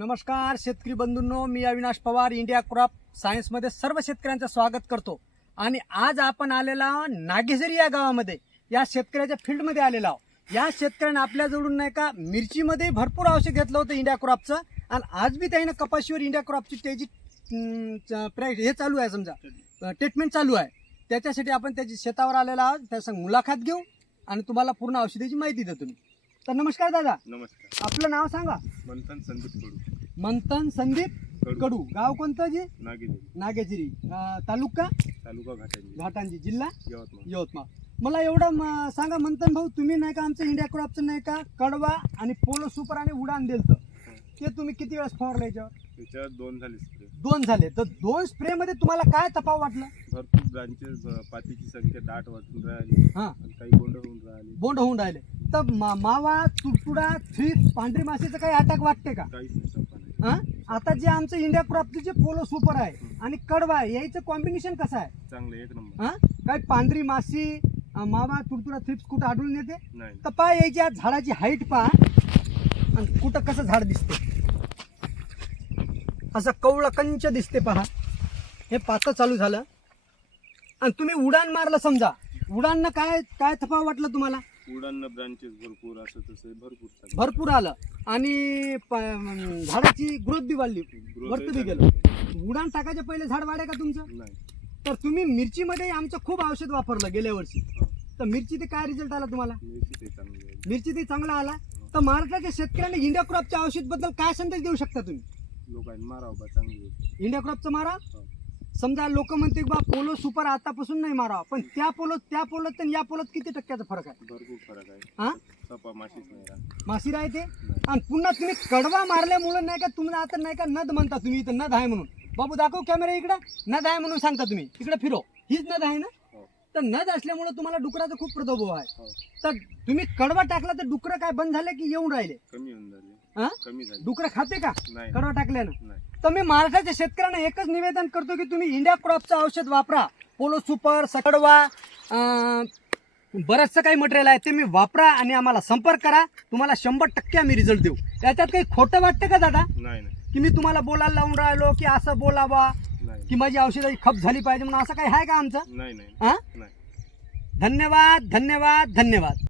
नमस्कार शेतकरी बंधूंनो मी अविनाश पवार इंडिया क्रॉप सायन्समध्ये सर्व शेतकऱ्यांचं स्वागत करतो. आणि आज आपण आलेला आहोत नागेझरी या गावामध्ये या शेतकऱ्याच्या फील्डमध्ये आलेला आहोत. या शेतकऱ्यानं आपल्याजवळून नाही का मिरचीमध्ये भरपूर औषध घेतलं होतं इंडिया क्रॉपचं आणि आज बी त्याने कपाशीवर इंडिया क्रॉपची त्याची अं, हे चालू आहे समजा ट्रीटमेंट चालू आहे. त्याच्यासाठी आपण त्याची शेतावर आलेला आहोत. त्या मुलाखत घेऊ आणि तुम्हाला पूर्ण औषधाची माहिती देतो मी. तर नमस्कार दादा. नमस्कार. आपलं नाव सांगा. मंथन संदीप कडू. मंथन संदीप कडू. कडू. गाव कोणतं जी? नागेदेवी नागेजिरी. अं, तालुका? तालुका घाटांजी. घाटांजी. जिल्हा? यवतमाळ. यवतमाळ. मला एवढं म- सांगा मंथन भाऊ तुम्ही नाही का आमचं इंडिया क्रॉपचं नाही का कडवा आणि पोलो सुपर आणि उडान दिलतं. ते तुम्ही किती वेळेस फवारलं याच्यावर? त्याच्यात दोन झाले स्प्रे दोन झाले. तर दोन स्प्रे मध्ये तुम्हाला काय तपाव वाटलं? भरपूर ब्रांचेस पातीची संख्या दाट वाटून राहिली. हा. आणि काही गोंड होऊन राहिली. बोंड होऊन राहिले. तर मा- मावा तुडतुडा थ्रीप पांढरी माशीचं काही अटॅक वाटते का? काहीच नाही हा? आता जे आमचं इंडिया क्रॉपचं जे पोलो सुपर आहे आणि कडवा आहे याचं कॉम्बिनेशन कसं आहे? चांगलं एक नंबर. हा? काही पांढरी माशी अं, मावा तुडतुडा थ्रिप्स कुठं आढळून येते? नाही. तर पहा याची आज झाडाची हाईट पहा. आणि कुठं कसं झाड दिसते? असं कवळं कंच दिसते पहा. हे पातं चालू झालं. आणि तुम्ही उडान मारलं समजा. उडान काय काय थपा वाटलं तुम्हाला? ब्रांचेस भरपूर असं तसं भरपूर. भरपूर आलं. आणि प- झाडाची ग्रोथ बी वाढली. Growth वरती बी गेलं. उडान टाकायच्या पहिले झाड वाढे का तुमचं. नाही. तर तुम्ही मिरचीमध्ये आमचं खूप औषध वापरलं गेल्या वर्षी. हा. तर मिरची ते काय रिझल्ट आला तुम्हाला? मिरची ते चांगली आहे. मिरची ते चांगला आला. तर महाराष्ट्राच्या शेतकऱ्यांना इंडिया क्रॉपच्या औषधबद्दल काय संदेश देऊ शकता तुम्ही? लोकांनी मारावं बा चांगली आहे. इंडिया क्रॉपचं मारा? हो. समजा लोक म्हणते बा पोलो सुपर आतापासून नाही मारावा. पण त्या पोलो त्या पोलोत आणि या पोलोत किती टक्क्याचा फरक आहे? भरपूर फरक आहे. हा? सपा माशीच नाही राहत. मासी राहते नाही. आणि पुन्हा तुम्ही कडवा मारल्यामुळे नाही का तुम्ही आता नाही का नद म्हणता तुम्ही इथं नद आहे म्हणून. बाबू दाखव कॅमेरा इकडं. नद आहे म्हणून सांगता तुम्ही. इकडे फिरो. हीच नद आहे ना? हो. तर नद असल्यामुळे तुम्हाला डुकराचा खूप प्रभाव आहे. हो. तर तुम्ही कडवा टाकला तर डुकरं काय बंद झाले की येऊन राहिले? कमी होऊन झाली कमी झाली. डुकरं खाते का? नाही. कडवा टाकल्यानं? नाही. तर मी महाराष्ट्राच्या शेतकऱ्यांना एकच निवेदन करतो की तुम्ही इंडिया क्रॉपचं औषध वापरा. पोलो सुपर सकडवा बरंचसं काही मटेरियल आहे ते मी वापरा आणि आम्हाला संपर्क करा. तुम्हाला शंभर टक्के आम्ही रिझल्ट देऊ. त्याच्यात काही खोटं वाटतं का दादा? नाही नाही. की मी तुम्हाला बोलायला लावून राहिलो की असं बोलावा नाही. की माझी औषधाची खप झाली पाहिजे म्हणून असं काही आहे का आमचं? नाही नाही. हा? नाही. धन्यवाद धन्यवाद धन्यवाद.